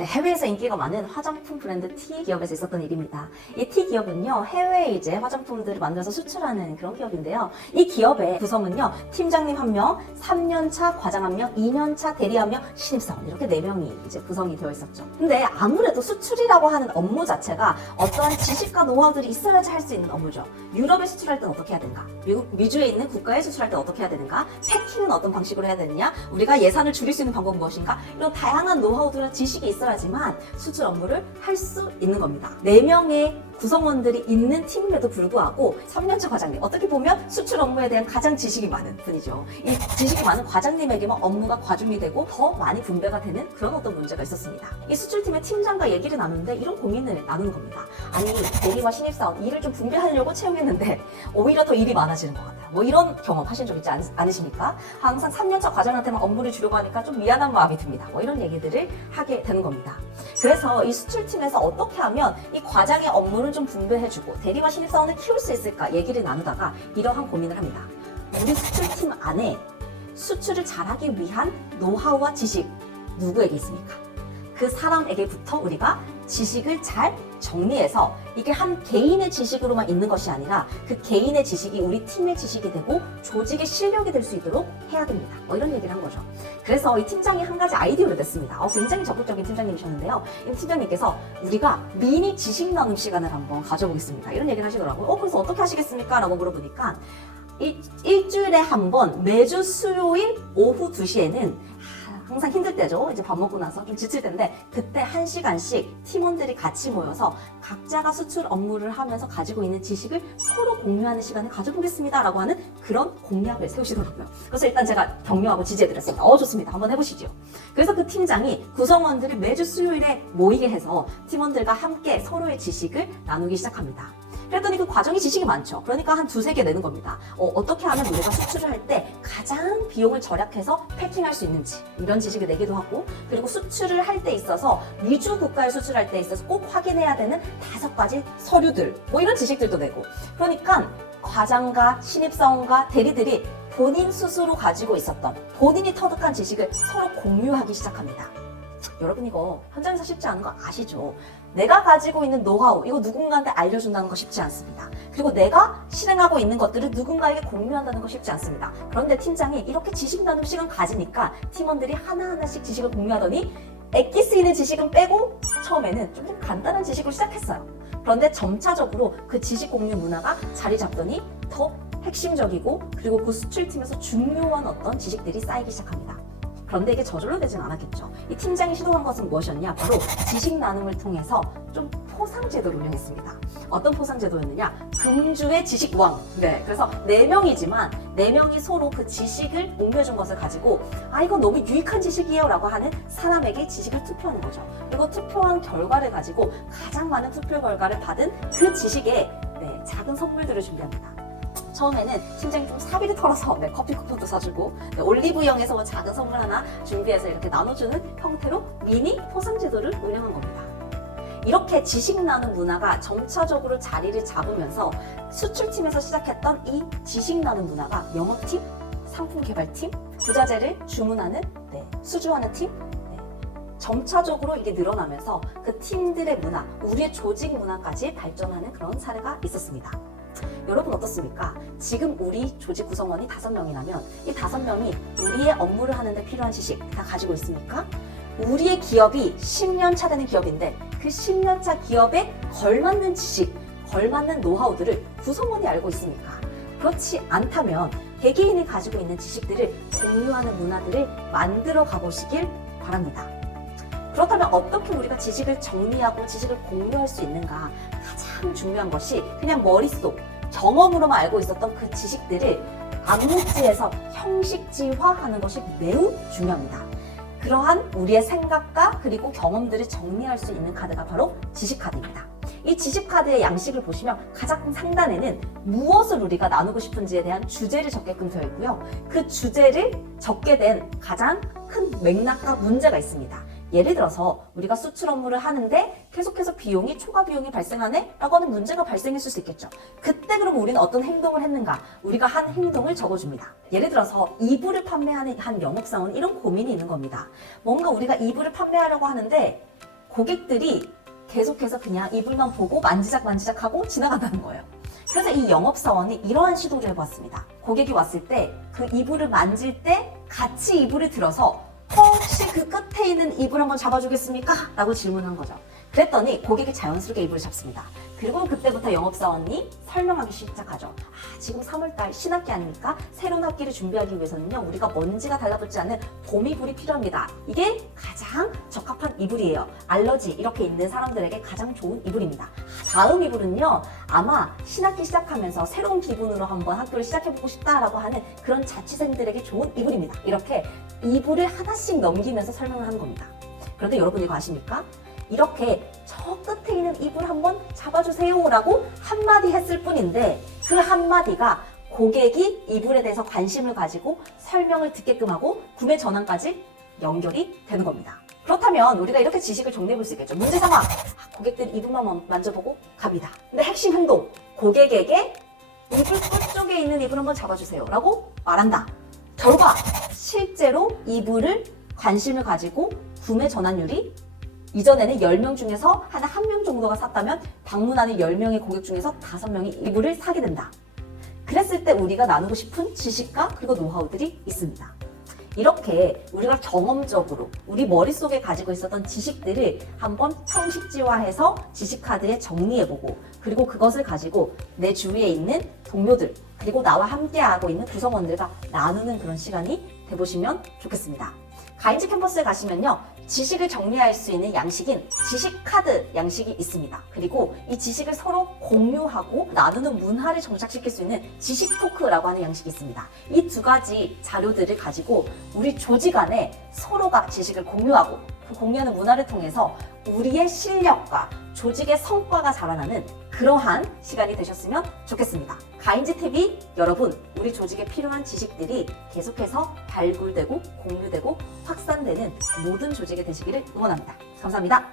네, 해외에서 인기가 많은 화장품 브랜드 T 기업에서 있었던 일입니다. 이 T 기업은요, 해외에 이제 화장품들을 만들어서 수출하는 그런 기업인데요. 이 기업의 구성은요, 팀장님 1명, 3년차 과장 1명, 2년차 대리 1명, 신입사원 이렇게 4명이 이제 구성이 되어 있었죠. 근데 아무래도 수출이라고 하는 업무 자체가 어떠한 지식과 노하우들이 있어야지 할 수 있는 업무죠. 유럽에 수출할 땐 어떻게 해야 되는가? 미국 미주에 있는 국가에 수출할 땐 어떻게 해야 되는가? 패킹은 어떤 방식으로 해야 되느냐? 우리가 예산을 줄일 수 있는 방법은 무엇인가? 이런 다양한 노하우들과 지식이 있어야지만 수출 업무를 할 수 있는 겁니다. 4명의 구성원들이 있는 팀임에도 불구하고 3년차 과장님, 어떻게 보면 수출 업무에 대한 가장 지식이 많은 분이죠. 이 지식이 많은 과장님에게만 업무가 과중이 되고 더 많이 분배가 되는 그런 어떤 문제가 있었습니다. 이 수출팀의 팀장과 얘기를 나누는데 이런 고민을 나누는 겁니다. 아니, 대리와 신입사원 일을 좀 분배하려고 채용했는데 오히려 더 일이 많아지는 것 같아요. 뭐 이런 경험 하신 적 있지 않으십니까? 항상 3년차 과장한테만 업무를 주려고 하니까 좀 미안한 마음이 듭니다. 뭐 이런 얘기들을 하게 되는 겁니다. 그래서 이 수출팀에서 어떻게 하면 이 과장의 업무를 좀 분배해주고 대리와 신입사원을 키울 수 있을까 얘기를 나누다가 이러한 고민을 합니다. 우리 수출팀 안에 수출을 잘하기 위한 노하우와 지식 누구에게 있습니까? 그 사람에게부터 우리가 지식을 잘 정리해서 이게 한 개인의 지식으로만 있는 것이 아니라 그 개인의 지식이 우리 팀의 지식이 되고 조직의 실력이 될 수 있도록 해야 됩니다. 뭐 이런 얘기를 한 거죠. 그래서 이 팀장이 한 가지 아이디어를 냈습니다. 굉장히 적극적인 팀장님이셨는데요. 이 팀장님께서 우리가 미니 지식 나눔 시간을 한번 가져보겠습니다. 이런 얘기를 하시더라고요. 그래서 어떻게 하시겠습니까? 라고 물어보니까 일주일에 한 번 매주 수요일 오후 2시에는 항상 힘들 때죠. 이제 밥 먹고 나서 좀 지칠 텐데 그때 1시간씩 팀원들이 같이 모여서 각자가 수출 업무를 하면서 가지고 있는 지식을 서로 공유하는 시간을 가져보겠습니다 라고 하는 그런 공약을 세우시더라고요. 그래서 일단 제가 격려하고 지지해드렸습니다. 좋습니다. 한번 해보시죠. 그래서 그 팀장이 구성원들을 매주 수요일에 모이게 해서 팀원들과 함께 서로의 지식을 나누기 시작합니다. 그랬더니 그 과정이 지식이 많죠. 그러니까 한 2-3개 내는 겁니다. 어떻게 하면 우리가 수출을 할 때 가장 비용을 절약해서 패킹할 수 있는지 이런 지식을 내기도 하고, 그리고 수출을 할 때 있어서 미주 국가에 수출할 때 있어서 꼭 확인해야 되는 5가지 서류들 뭐 이런 지식들도 내고, 그러니까 과장과 신입사원과 대리들이 본인 스스로 가지고 있었던 본인이 터득한 지식을 서로 공유하기 시작합니다. 여러분 이거 현장에서 쉽지 않은 거 아시죠? 내가 가지고 있는 노하우 이거 누군가한테 알려준다는 거 쉽지 않습니다. 그리고 내가 실행하고 있는 것들을 누군가에게 공유한다는 거 쉽지 않습니다. 그런데 팀장이 이렇게 지식 나눔 시간 가지니까 팀원들이 하나하나씩 지식을 공유하더니 액기 쓰이는 지식은 빼고 처음에는 좀 간단한 지식으로 시작했어요. 그런데 점차적으로 그 지식 공유 문화가 자리 잡더니 더 핵심적이고 그리고 그 수출팀에서 중요한 어떤 지식들이 쌓이기 시작합니다. 그런데 이게 저절로 되진 않았겠죠. 이 팀장이 시도한 것은 무엇이었냐? 바로 지식 나눔을 통해서 좀 포상제도를 운영했습니다. 어떤 포상제도였느냐? 금주의 지식왕. 네, 그래서 4명이지만 4명이 서로 그 지식을 공유해준 것을 가지고 이건 너무 유익한 지식이에요 라고 하는 사람에게 지식을 투표하는 거죠. 그리고 투표한 결과를 가지고 가장 많은 투표 결과를 받은 그 지식에 작은 선물들을 준비합니다. 처음에는 팀장이 좀 사비를 털어서 커피 쿠폰도 사주고 올리브영에서 뭐 작은 선물 하나 준비해서 이렇게 나눠주는 형태로 미니 포상제도를 운영한 겁니다. 이렇게 지식 나눔 문화가 점차적으로 자리를 잡으면서 수출팀에서 시작했던 이 지식 나눔 문화가 영업팀, 상품개발팀, 부자재를 주문하는 수주하는 팀, 점차적으로 이게 늘어나면서 그 팀들의 문화, 우리의 조직 문화까지 발전하는 그런 사례가 있었습니다. 여러분 어떻습니까? 지금 우리 조직 구성원이 5명이라면 이 5명이 우리의 업무를 하는데 필요한 지식 다 가지고 있습니까? 우리의 기업이 10년 차 되는 기업인데 그 10년 차 기업에 걸맞는 지식, 걸맞는 노하우들을 구성원이 알고 있습니까? 그렇지 않다면 개개인이 가지고 있는 지식들을 공유하는 문화들을 만들어 가보시길 바랍니다. 그렇다면 어떻게 우리가 지식을 정리하고 지식을 공유할 수 있는가? 가장 중요한 것이 그냥 머릿속, 경험으로만 알고 있었던 그 지식들을 암묵지에서 형식지화하는 것이 매우 중요합니다. 그러한 우리의 생각과 그리고 경험들을 정리할 수 있는 카드가 바로 지식카드입니다. 이 지식카드의 양식을 보시면 가장 상단에는 무엇을 우리가 나누고 싶은지에 대한 주제를 적게끔 되어 있고요. 그 주제를 적게 된 가장 큰 맥락과 문제가 있습니다. 예를 들어서 우리가 수출 업무를 하는데 계속해서 초과 비용이 발생하네? 라고 하는 문제가 발생했을 수 있겠죠. 그때 그럼 우리는 어떤 행동을 했는가? 우리가 한 행동을 적어줍니다. 예를 들어서 이불을 판매하는 한 영업사원은 이런 고민이 있는 겁니다. 뭔가 우리가 이불을 판매하려고 하는데 고객들이 계속해서 그냥 이불만 보고 만지작하고 지나간다는 거예요. 그래서 이 영업사원이 이러한 시도를 해봤습니다. 고객이 왔을 때 그 이불을 만질 때 같이 이불을 들어서 혹시 그 끝에 있는 이불 한번 잡아주겠습니까? 라고 질문한 거죠. 그랬더니 고객이 자연스럽게 이불을 잡습니다. 그리고 그때부터 영업사원이 설명하기 시작하죠. 지금 3월달 신학기 아닙니까? 새로운 학기를 준비하기 위해서는요, 우리가 먼지가 달라붙지 않는 봄 이불이 필요합니다. 이게 가장 적합한 이불이에요. 알러지 이렇게 있는 사람들에게 가장 좋은 이불입니다. 다음 이불은요, 아마 신학기 시작하면서 새로운 기분으로 한번 학교를 시작해보고 싶다라고 하는 그런 자취생들에게 좋은 이불입니다. 이렇게 이불을 하나씩 넘기면서 설명을 하는 겁니다. 그런데 여러분 이거 아십니까? 이렇게 저 끝에 있는 이불 한번 잡아주세요 라고 한마디 했을 뿐인데 그 한마디가 고객이 이불에 대해서 관심을 가지고 설명을 듣게끔 하고 구매 전환까지 연결이 되는 겁니다. 그렇다면 우리가 이렇게 지식을 정리해 볼 수 있겠죠. 문제 상황, 고객들이 이불만 만져보고 갑니다. 근데 핵심 행동, 고객에게 이불 끝쪽에 있는 이불 한번 잡아주세요 라고 말한다. 결과, 실제로 이불을 관심을 가지고 구매 전환율이 이전에는 10명 중에서 한 1명 정도가 샀다면 방문하는 10명의 고객 중에서 5명이 이불을 사게 된다. 그랬을 때 우리가 나누고 싶은 지식과 그리고 노하우들이 있습니다. 이렇게 우리가 경험적으로 우리 머릿속에 가지고 있었던 지식들을 한번 형식지화해서 지식카드에 정리해보고 그리고 그것을 가지고 내 주위에 있는 동료들 그리고 나와 함께하고 있는 구성원들과 나누는 그런 시간이 돼보시면 좋겠습니다. 가인즈 캠퍼스에 가시면요, 지식을 정리할 수 있는 양식인 지식카드 양식이 있습니다. 그리고 이 지식을 서로 공유하고 나누는 문화를 정착시킬 수 있는 지식 토크라고 하는 양식이 있습니다. 이 두 가지 자료들을 가지고 우리 조직 안에 서로가 지식을 공유하고 그 공유하는 문화를 통해서 우리의 실력과 조직의 성과가 자라나는 그러한 시간이 되셨으면 좋겠습니다. 가인즈 TV 여러분, 우리 조직에 필요한 지식들이 계속해서 발굴되고 공유되고 확산되는 모든 조직이 되시기를 응원합니다. 감사합니다.